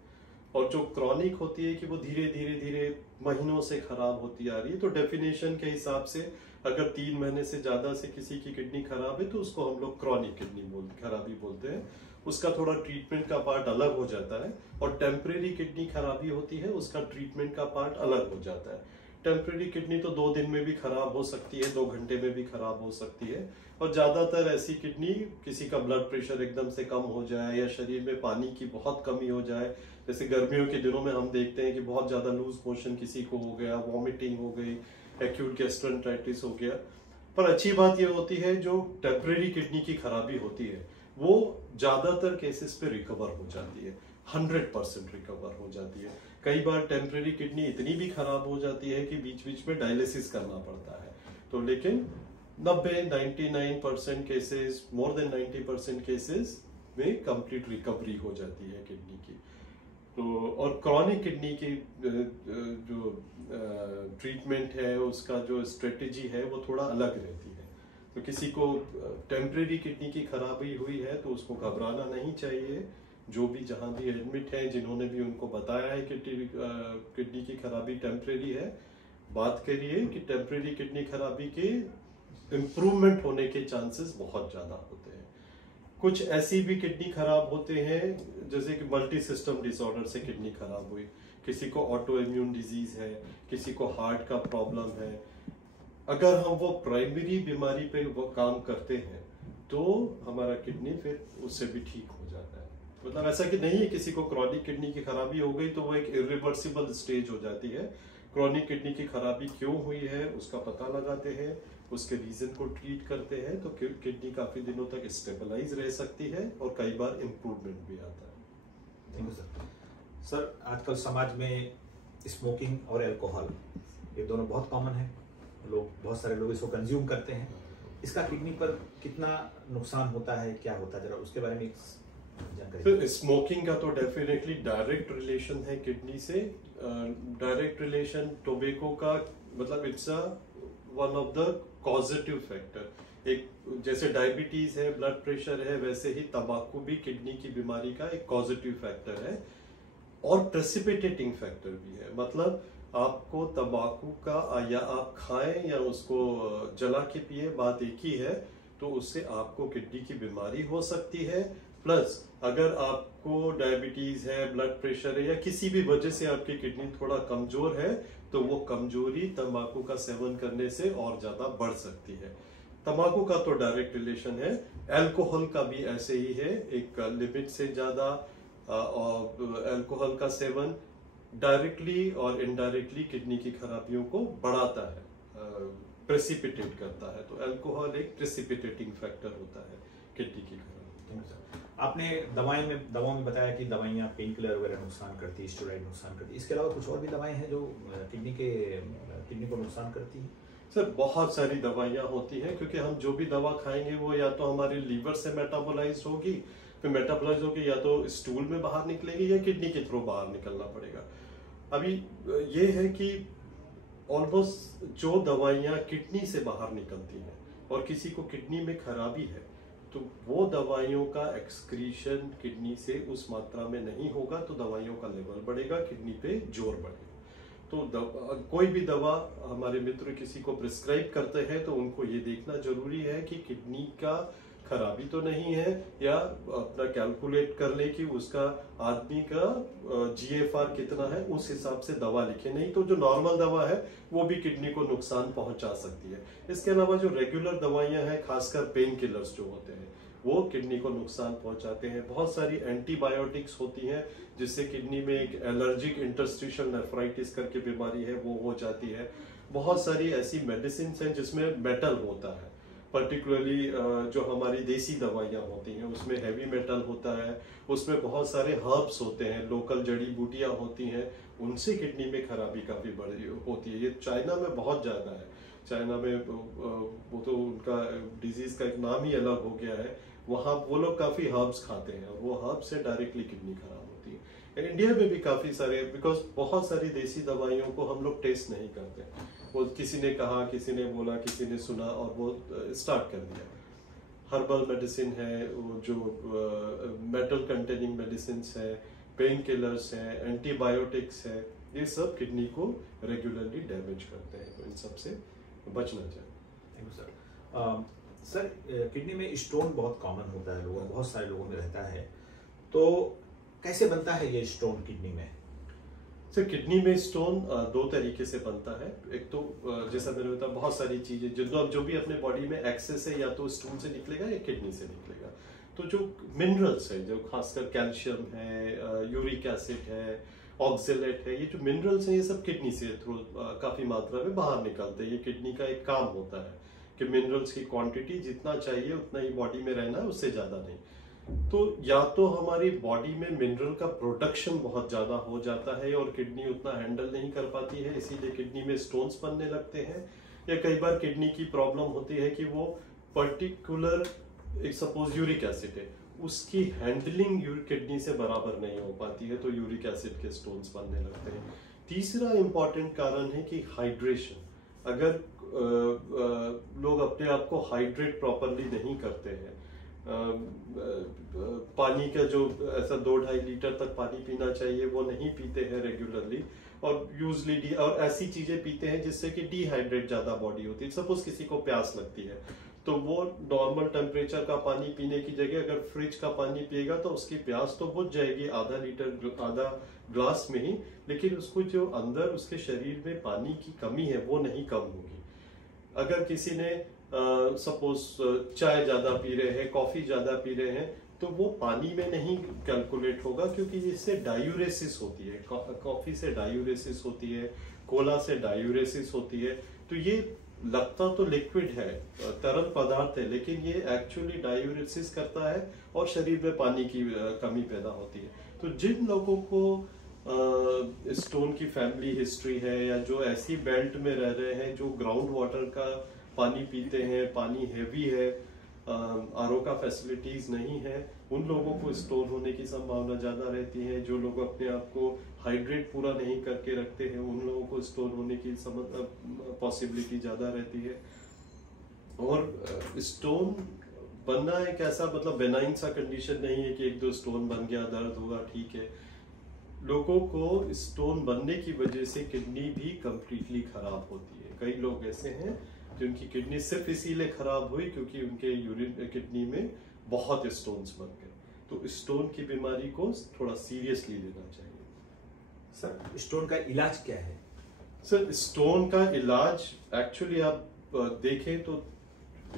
और जो क्रॉनिक होती है कि वो धीरे धीरे महीनों से खराब होती आ रही है। तो डेफिनेशन के हिसाब से अगर 3 महीने से ज्यादा से किसी की किडनी खराब है तो उसको हम लोग क्रॉनिक किडनी खराबी बोलते हैं। उसका थोड़ा ट्रीटमेंट का पार्ट अलग हो जाता है। और टेम्परेरी किडनी खराबी होती है, उसका ट्रीटमेंट का पार्ट अलग हो जाता है। टेम्परेरी किडनी तो 2 दिन में भी खराब हो सकती है, 2 घंटे में भी खराब हो सकती है। और ज्यादातर ऐसी किडनी, किसी का ब्लड प्रेशर एकदम से कम हो जाए या शरीर में पानी की बहुत कमी हो जाए, जैसे गर्मियों के दिनों में हम देखते हैं कि बहुत ज्यादा लूज मोशन किसी को हो गया, वॉमिटिंग हो गई, एक्यूट गैस्ट्रेंटाइटिस हो गया। पर अच्छी बात यह होती है जो टेम्परेरी किडनी की खराबी होती है वो ज्यादातर केसेस पे रिकवर हो जाती है। 100% रिकवर हो जाती है। कई बार टेम्परेरी किडनी इतनी भी खराब हो जाती है कि बीच बीच में डायलिसिस करना पड़ता है। तो लेकिन 99% केसेस, मोर देन 90% केसेस में कंप्लीट रिकवरी हो जाती है किडनी की। तो और क्रॉनिक किडनी की जो ट्रीटमेंट है, उसका जो स्ट्रेटेजी है वो थोड़ा अलग रहती है। तो किसी को टेम्परेरी किडनी की खराबी हुई है तो उसको घबराना नहीं चाहिए। जो भी जहां भी एडमिट है, जिन्होंने भी उनको बताया है कि किडनी की खराबी टेम्परेरी है, बात करिए कि टेम्परेरी किडनी खराबी के इम्प्रूवमेंट होने के चांसेस बहुत ज्यादा होते हैं। कुछ ऐसी भी किडनी खराब होते हैं जैसे कि मल्टी सिस्टम डिसऑर्डर से किडनी खराब हुई, किसी को ऑटो इम्यून डिजीज है, किसी को हार्ट का प्रॉब्लम है। अगर हम वो प्राइमरी बीमारी पे वो काम करते हैं तो हमारा किडनी फिर उससे भी ठीक हो जाता है। मतलब ऐसा कि नहीं है किसी को क्रॉनिक किडनी की खराबी हो गई तो वो एक इरिवर्सिबल स्टेज हो जाती है। क्रॉनिक किडनी की खराबी क्यों हुई है उसका पता लगाते हैं, उसके रीजन को ट्रीट करते हैं तो किडनी काफी दिनों तक स्टेबलाइज रह सकती है और कई बार इम्प्रूवमेंट भी आता है। Thank you sir. सर, आजकल समाज में स्मोकिंग और अल्कोहल ये दोनों बहुत कॉमन है, बहुत सारे लोग इसको कंज्यूम करते हैं। इसका किडनी पर कितना नुकसान होता है, क्या होता है, जरा उसके बारे में जानकारी। तो स्मोकिंग का तो डेफिनेटली डायरेक्ट रिलेशन है किडनी से। डायरेक्ट रिलेशन टोबैको का मतलब it's one of the causative factor. एक जैसे डायबिटीज है, ब्लड प्रेशर है, वैसे ही तंबाकू भी किडनी की बीमारी का एक कॉजेटिव फैक्टर है और प्रेसिपिटेटिंग फैक्टर भी है। मतलब आपको तंबाकू का या आप खाएं या उसको जला के पिए, बात एक ही है। तो उससे आपको किडनी की बीमारी हो सकती है। प्लस अगर आपको डायबिटीज है, ब्लड प्रेशर है या किसी भी वजह से आपकी किडनी थोड़ा कमजोर है तो वो कमजोरी तंबाकू का सेवन करने से और ज्यादा बढ़ सकती है। तंबाकू का तो डायरेक्ट रिलेशन है, अल्कोहल का भी ऐसे ही है। एक लिमिट से ज्यादा अल्कोहल का सेवन डायरेक्टली और इनडायरेक्टली किडनी की खराबियों को बढ़ाता है, प्रेसिपिटेट करता है। तो अल्कोहल एक प्रेसिपिटेटिंग फैक्टर होता है किडनी की खराबी। आपने दवाओं में बताया कि दवाइयाँ पेन किलर वगैरह नुकसान करती है, स्टेरॉइड नुकसान करती है। इसके अलावा कुछ और भी दवाएं हैं जो किडनी को नुकसान करती हैं? सर, बहुत सारी दवाइयाँ होती हैं क्योंकि हम जो भी दवा खाएंगे वो या तो हमारे लीवर से मेटाबोलाइज होगी, फिर मेटाबोलाइज होगी या तो स्टूल में बाहर निकलेगी या किडनी के थ्रू बाहर निकलना पड़ेगा। अभी ये है कि ऑलमोस्ट जो दवाइयाँ किडनी से बाहर निकलती हैं और किसी को किडनी में खराबी है तो वो दवाइयों का एक्सक्रीशन किडनी से उस मात्रा में नहीं होगा तो दवाइयों का लेवल बढ़ेगा, किडनी पे जोर बढ़ेगा। तो कोई भी दवा हमारे मित्र किसी को प्रिस्क्राइब करते हैं तो उनको ये देखना जरूरी है कि किडनी का खराबी तो नहीं है, या अपना कैलकुलेट कर ले कि उसका आदमी का GFR कितना है, उस हिसाब से दवा लिखे। नहीं तो जो नॉर्मल दवा है वो भी किडनी को नुकसान पहुंचा सकती है। इसके अलावा जो रेगुलर दवाइयां हैं, खासकर पेन किलर्स जो होते हैं, वो किडनी को नुकसान पहुंचाते हैं। बहुत सारी एंटीबायोटिक्स होती हैं जिससे किडनी में एक एलर्जिक इंटरस्टिशियल नेफ्राइटिस करके बीमारी है वो हो जाती है। बहुत सारी ऐसी मेडिसिन हैं जिसमें मेटल होता है, पर्टिकुलरली जो हमारी देसी दवाइयाँ होती हैं उसमें हैवी मेटल होता है, उसमें बहुत सारे हर्ब्स होते हैं, लोकल जड़ी बूटियाँ होती हैं, उनसे किडनी में खराबी काफी बड़ी होती है। ये चाइना में बहुत ज्यादा है। चाइना में वो तो उनका डिजीज का एक नाम ही अलग हो गया है। वहाँ वो लोग काफी हर्ब्स खाते हैं और वो हर्ब्स से डायरेक्टली किडनी खराब होती है। इंडिया में भी काफी सारे, बिकॉज बहुत सारी देसी दवाइयों को हम लोग टेस्ट नहीं करते। वो किसी ने कहा, किसी ने बोला, किसी ने सुना और वो स्टार्ट कर दिया। हर्बल मेडिसिन है, वो जो मेटल कंटेनिंग मेडिसिन है, पेन किलर्स हैं, एंटीबायोटिक्स है, ये सब किडनी को रेगुलरली डैमेज करते हैं। तो इन सब से बचना चाहिए। Thank you sir. Sir, kidney में स्टोन बहुत कॉमन होता है, लोगों बहुत सारे लोगों में रहता है, तो कैसे बनता है ये स्टोन किडनी में? सर, किडनी में स्टोन दो तरीके से बनता है। एक तो जैसा मैंने बताया, बहुत सारी चीजें जो भी अपने बॉडी में एक्सेस है, या तो स्टोन से निकलेगा या किडनी से निकलेगा। तो जो मिनरल्स है, जो खासकर कैल्शियम है, यूरिक एसिड है, ऑक्जेलेट है, ये जो मिनरल्स हैं ये सब किडनी से थ्रू काफी मात्रा में बाहर निकलते हैं। ये किडनी का एक काम होता है कि मिनरल्स की क्वांटिटी जितना चाहिए उतना ही बॉडी में रहना है, उससे ज्यादा नहीं। तो या तो हमारी बॉडी में मिनरल का प्रोडक्शन बहुत ज्यादा हो जाता है और किडनी उतना हैंडल नहीं कर पाती है, इसीलिए किडनी में स्टोन्स बनने लगते हैं। या कई बार किडनी की प्रॉब्लम होती है कि वो पर्टिकुलर, एक सपोज यूरिक एसिड है, उसकी हैंडलिंग किडनी से बराबर नहीं हो पाती है, तो यूरिक एसिड के स्टोन्स बनने लगते हैं। तीसरा इंपॉर्टेंट कारण है कि हाइड्रेशन। अगर लोग अपने आप को हाइड्रेट प्रॉपरली नहीं करते हैं, पानी का जो ऐसा 2-2.5 लीटर तक पानी पीना चाहिए वो नहीं पीते हैं रेगुलरली, और यूजली और ऐसी चीजें पीते हैं जिससे कि डिहाइड्रेट ज्यादा बॉडी होती है। सपोज किसी को प्यास लगती है तो वो नॉर्मल टेम्परेचर का पानी पीने की जगह अगर फ्रिज का पानी पिएगा तो उसकी प्यास तो बुझ जाएगी आधा ग्लास में ही, लेकिन उसको जो अंदर उसके शरीर में पानी की कमी है वो नहीं कम होगी। अगर किसी ने सपोज चाय ज्यादा पी रहे हैं, कॉफी ज्यादा पी रहे हैं, तो वो पानी में नहीं कैलकुलेट होगा, क्योंकि इससे डायूरेसिस होती है। कॉफी से डायूरेसिस होती है, कोला से डायूरेसिस होती है। तो ये लगता तो लिक्विड है, तरल पदार्थ है, लेकिन ये एक्चुअली डायूरेसिस करता है और शरीर में पानी की कमी पैदा होती है। तो जिन लोगों को स्टोन की फैमिली हिस्ट्री है या जो ऐसी बेल्ट में रह रहे हैं जो ग्राउंड वाटर का पानी पीते हैं, पानी हेवी है, आरओ का फैसिलिटीज नहीं है, उन लोगों को स्टोन होने की संभावना ज्यादा रहती है। जो लोग अपने आप को हाइड्रेट पूरा नहीं करके रखते हैं, उन लोगों को स्टोन होने की पॉसिबिलिटी ज्यादा रहती है। और स्टोन बनना एक ऐसा मतलब बेनाइन सा कंडीशन नहीं है कि 1-2 स्टोन बन गया, दर्द हुआ, ठीक है। लोगों को स्टोन बनने की वजह से किडनी भी कंप्लीटली खराब होती है। कई लोग ऐसे हैं जिनकी किडनी सिर्फ इसीलिए खराब हुई क्योंकि उनके यूरिन किडनी में बहुत स्टोन्स बन गए। तो स्टोन की बीमारी को थोड़ा सीरियसली लेना चाहिए। सर, स्टोन का इलाज क्या है? सर, स्टोन का इलाज एक्चुअली आप देखें तो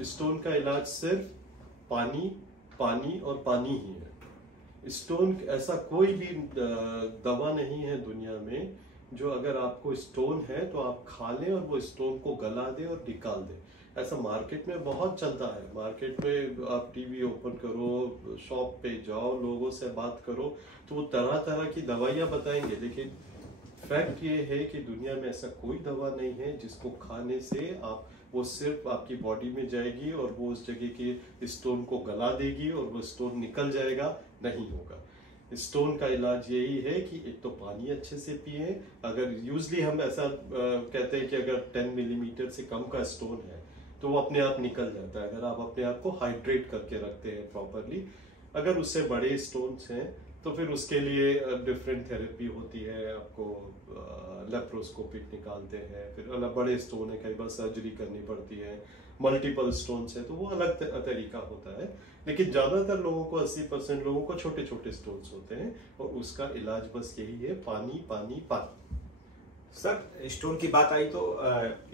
स्टोन का इलाज सिर्फ पानी, पानी और पानी ही है। स्टोन ऐसा कोई भी दवा नहीं है दुनिया में जो अगर आपको स्टोन है तो आप खा लें और वो स्टोन को गला दे और निकाल दे। ऐसा मार्केट में बहुत चलता है। मार्केट में आप टीवी ओपन करो, शॉप पे जाओ, लोगों से बात करो, तो वो तरह तरह की दवाइयां बताएंगे, लेकिन फैक्ट ये है कि दुनिया में ऐसा कोई दवा नहीं है जिसको खाने से आप वो सिर्फ आपकी बॉडी में जाएगी और वो उस जगह के स्टोन को गला देगी और वो स्टोन निकल जाएगा। नहीं होगा। स्टोन का इलाज यही है कि एक तो पानी अच्छे से पिए। अगर यूजली हम ऐसा कहते हैं कि अगर 10 मिलीमीटर से कम का स्टोन है तो वो अपने आप निकल जाता है अगर आप अपने आप को हाइड्रेट करके रखते हैं प्रॉपरली। अगर उससे बड़े स्टोन्स हैं तो फिर उसके लिए डिफरेंट थेरेपी होती है। आपको लेप्रोस्कोपिक निकालते हैं, फिर बड़े स्टोन है कई बार सर्जरी करनी पड़ती है, मल्टीपल स्टोन्स है तो वो अलग तरीका होता है। लेकिन ज्यादातर लोगों को 80% लोगों को छोटे छोटे स्टोन्स होते हैं और उसका इलाज बस यही है, पानी पानी पानी। सर, स्टोन की बात आई तो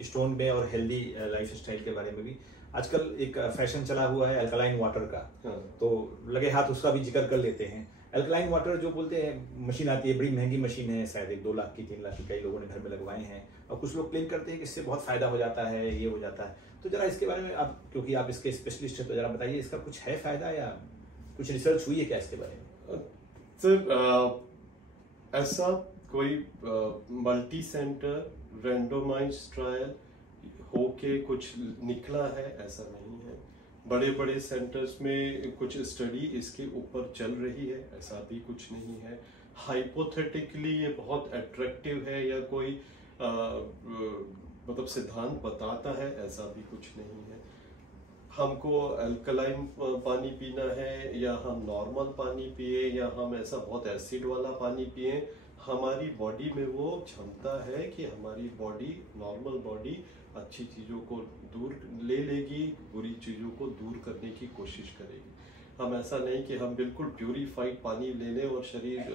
स्टोन में और हेल्दी लाइफस्टाइल के बारे में भी आजकल एक फैशन चला हुआ है अल्कलाइन वाटर का। हाँ। तो लगे हाथ उसका भी जिक्र कर लेते हैं। अल्कलाइन वाटर जो बोलते हैं मशीन आती है, बड़ी महंगी मशीन है, शायद 2 लाख की 3 लाख की, कई लोगों ने घर में लगवाए हैं और कुछ लोग क्लेम करते हैं कि इससे बहुत फायदा हो जाता है, ये हो जाता है। तो जरा इसके बारे में आप, क्योंकि आप इसके स्पेशलिस्ट हैं, तो जरा बताइए इसका कुछ है फायदा या कुछ रिसर्च हुई है क्या इसके बारे में? सर, ऐसा कोई मल्टी सेंटर रैंडोमाइज्ड ट्रायल होके कुछ निकला है ऐसा नहीं है। बड़े बड़े सेंटर्स में कुछ स्टडी इसके ऊपर चल रही है, ऐसा भी कुछ नहीं है। हाइपोथेटिकली ये बहुत अट्रैक्टिव है या कोई मतलब सिद्धांत बताता है, ऐसा भी कुछ नहीं है। हमको अल्कलाइन पानी पीना है या हम नॉर्मल पानी पिए या हम ऐसा बहुत एसिड वाला पानी पिए, हमारी बॉडी में वो क्षमता है कि हमारी बॉडी, नॉर्मल बॉडी अच्छी चीजों को दूर ले लेगी, बुरी चीजों को दूर करने की कोशिश करेगी। हम ऐसा नहीं कि हम बिल्कुल प्यूरिफाइड पानी ले लें और शरीर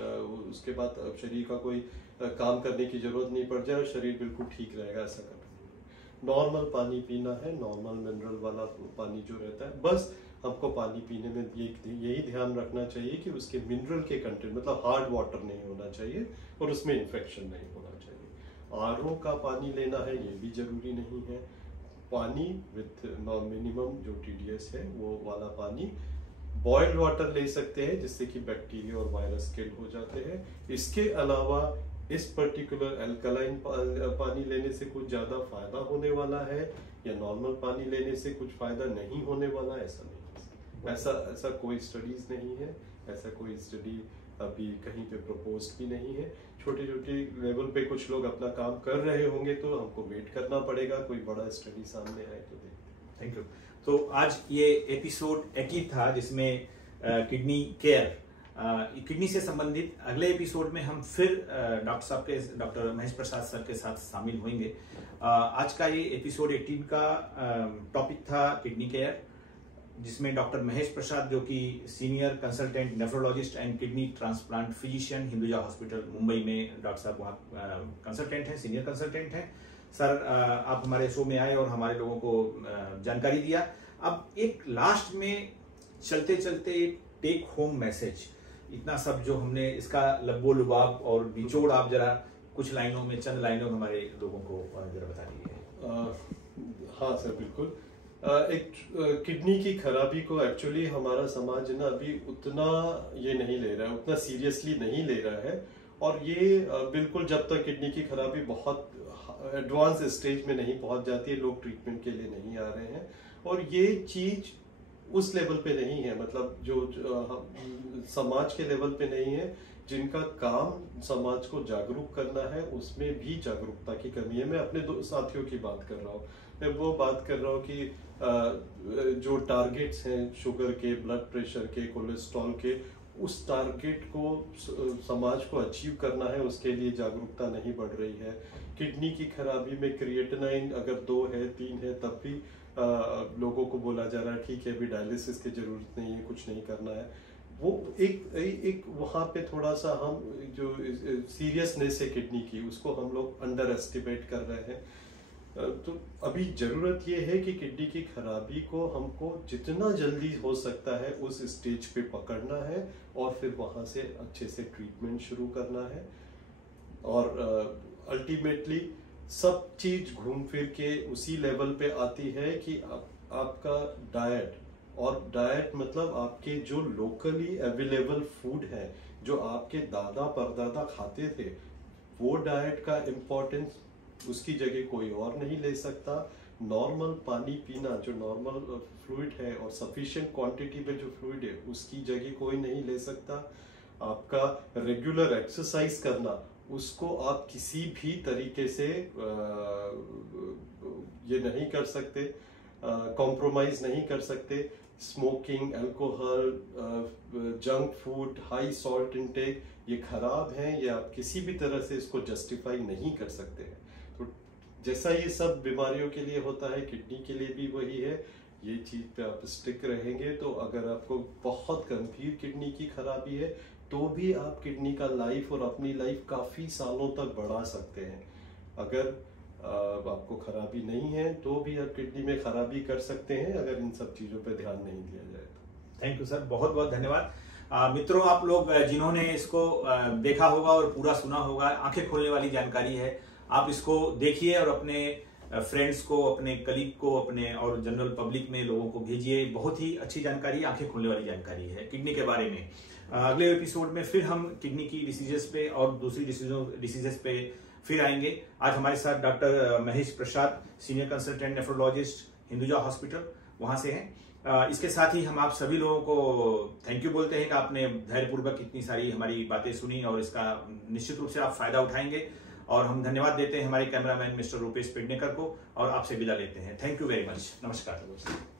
उसके बाद शरीर का कोई काम करने की जरूरत नहीं पड़ जाए और शरीर बिल्कुल ठीक रहेगा, ऐसा करना नहीं। नॉर्मल पानी पीना है, नॉर्मल मिनरल वाला पानी जो रहता है। बस हमको पानी पीने में यही ध्यान रखना चाहिए कि उसके मिनरल के कंटेंट, मतलब हार्ड वाटर नहीं होना चाहिए और उसमें इन्फेक्शन नहीं होना चाहिए। आरओ का पानी लेना है ये भी जरूरी नहीं है। पानी विथ मिनिमम जो TDS है वो वाला पानी बॉइल्ड वाटर ले सकते हैं जिससे कि बैक्टीरिया और वायरस किल हो जाते हैं। इसके अलावा इस पर्टिकुलर अल्कलाइन पानी लेने से कुछ ज्यादा फायदा होने वाला है या नॉर्मल पानी लेने से कुछ फायदा नहीं होने वाला, ऐसा नहीं, ऐसा कोई स्टडीज नहीं है, ऐसा कोई स्टडी अभी कहीं पे प्रपोज भी नहीं है। छोटे छोटे लेवल पे कुछ लोग अपना काम कर रहे होंगे, तो हमको वेट करना पड़ेगा कोई बड़ा स्टडी सामने आए तो देखते। Thank you. तो आज ये एपिसोड 18 था जिसमें किडनी केयर, किडनी से संबंधित अगले एपिसोड में हम फिर डॉक्टर महेश प्रसाद सर के साथ शामिल होंगे। आज का ये एपिसोड 18 का टॉपिक था किडनी केयर, जिसमें डॉक्टर महेश प्रसाद जो कि senior consultant nephrologist and kidney transplant physician Hinduja hospital Mumbai में डॉक्टर साहब वहाँ कंसल्टेंट हैं, सीनियर कंसल्टेंट हैं। सर आप हमारे शो में आए और हमारे लोगों को जानकारी दिया। अब एक लास्ट में चलते चलते एक टेक होम मैसेज, इतना सब जो हमने इसका लब्बो लुबाब और निचोड़ आप जरा कुछ लाइनों में, चंद लाइनों में हमारे लोगों को जरा बता दीजिए। हाँ सर, बिल्कुल। एक किडनी की खराबी को एक्चुअली हमारा समाज ना अभी उतना ये नहीं ले रहा है, उतना सीरियसली नहीं ले रहा है। और ये बिल्कुल जब तक किडनी की खराबी बहुत एडवांस स्टेज में नहीं पहुंच जाती है, लोग ट्रीटमेंट के लिए नहीं आ रहे हैं। और ये चीज उस लेवल पे नहीं है, मतलब जो समाज के लेवल पे नहीं है, जिनका काम समाज को जागरूक करना है, उसमें भी जागरूकता की कमी है। मैं अपने दो साथियों की बात कर रहा हूँ, मैं वो बात कर रहा हूँ कि जो टारगेट्स हैं शुगर के, ब्लड प्रेशर के, कोलेस्ट्रॉल के, उस टारगेट को समाज को अचीव करना है, उसके लिए जागरूकता नहीं बढ़ रही है। किडनी की खराबी में क्रिएटिनाइन अगर 2 है 3 है तब भी लोगों को बोला जा रहा है ठीक है अभी डायलिसिस की जरूरत नहीं है, कुछ नहीं करना है। वो एक वहां पे थोड़ा सा हम जो सीरियसनेस है किडनी की, उसको हम लोग अंडर एस्टिमेट कर रहे हैं। तो अभी जरूरत ये है कि किडनी की खराबी को हमको जितना जल्दी हो सकता है उस स्टेज पे पकड़ना है और फिर वहां से अच्छे से ट्रीटमेंट शुरू करना है। और अल्टीमेटली सब चीज घूम फिर के उसी लेवल पे आती है कि आपका डाइट, और डाइट मतलब आपके जो लोकली अवेलेबल फूड है, जो आपके दादा परदादा खाते थे, वो डाइट का इम्पोर्टेंस उसकी जगह कोई और नहीं ले सकता। नॉर्मल पानी पीना, जो नॉर्मल फ्लूइड है और सफिशिएंट क्वांटिटी में जो फ्लूइड है, उसकी जगह कोई नहीं ले सकता। आपका रेगुलर एक्सरसाइज करना, उसको आप किसी भी तरीके से ये नहीं कर सकते, कॉम्प्रोमाइज नहीं कर सकते। Smoking, alcohol, junk food, high salt intake, ये खराब है, ये आप किसी भी तरह से इसको जस्टिफाई नहीं कर सकते हैं। तो जैसा ये सब बीमारियों के लिए होता है, किडनी के लिए भी वही है। ये चीज पे आप स्टिक रहेंगे तो अगर आपको बहुत गंभीर किडनी की खराबी है तो भी आप किडनी का लाइफ और अपनी लाइफ काफी सालों तक बढ़ा सकते हैं। अगर आपको खराबी नहीं है तो भी आप किडनी में खराबी कर सकते हैं अगर इन सब चीजों पे ध्यान नहीं दिया जाए तो। थैंक यू सर, बहुत बहुत धन्यवाद। मित्रों, आप लोग जिन्होंने इसको देखा होगा और पूरा सुना होगा, आंखें खोलने वाली जानकारी है। आप इसको देखिए और अपने फ्रेंड्स को, अपने कलीग को, अपने और जनरल पब्लिक में लोगों को भेजिए। बहुत ही अच्छी जानकारी, आंखें खोलने वाली जानकारी है किडनी के बारे में। अगले एपिसोड में फिर हम किडनी की डिसीजेस पे और दूसरी डिसीजेस पे फिर आएंगे। आज हमारे साथ doctor Mahesh Prasad, senior consultant nephrologist, Hinduja hospital, वहां से हैं। इसके साथ ही हम आप सभी लोगों को थैंक यू बोलते हैं कि आपने धैर्यपूर्वक इतनी सारी हमारी बातें सुनी और इसका निश्चित रूप से आप फायदा उठाएंगे। और हम धन्यवाद देते हैं हमारे कैमरामैन मिस्टर रूपेश पेडनेकर को और आपसे विदा लेते हैं। Thank you very much. नमस्कार।